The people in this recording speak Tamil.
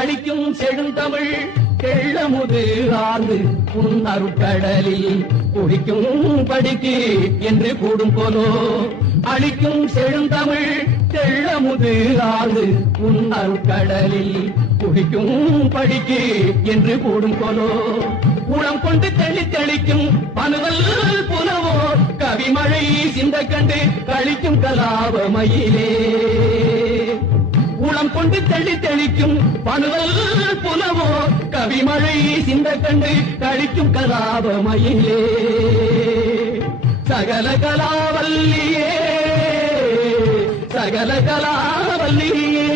அழிக்கும் செழுந்தமிழ் தெள்ளமுது ஆர்ந்து உன் அருட்கடலில் குடிக்கும் படிக்கு என்று கூடும் போலோ அழிக்கும் செழுந்தமிழ் தெள்ளமுது ஆர்ந்து உன் அருட்கடலில் குடிக்கும் படிக்கு என்று கூடும் போலோ உளம் கொண்டு தெளிக்கும் பனுவல் புலவோ கவிமழை சிந்த கண்டு கழிக்கும் கலாபமயிலே உளம் கொண்டு தெளிக்கும் பனுவல் புலவோ கவிமழை சிந்த கண்டு கழிக்கும் கலாபமயிலே சகல கலாவல்லியே சகல கலாவல்லியே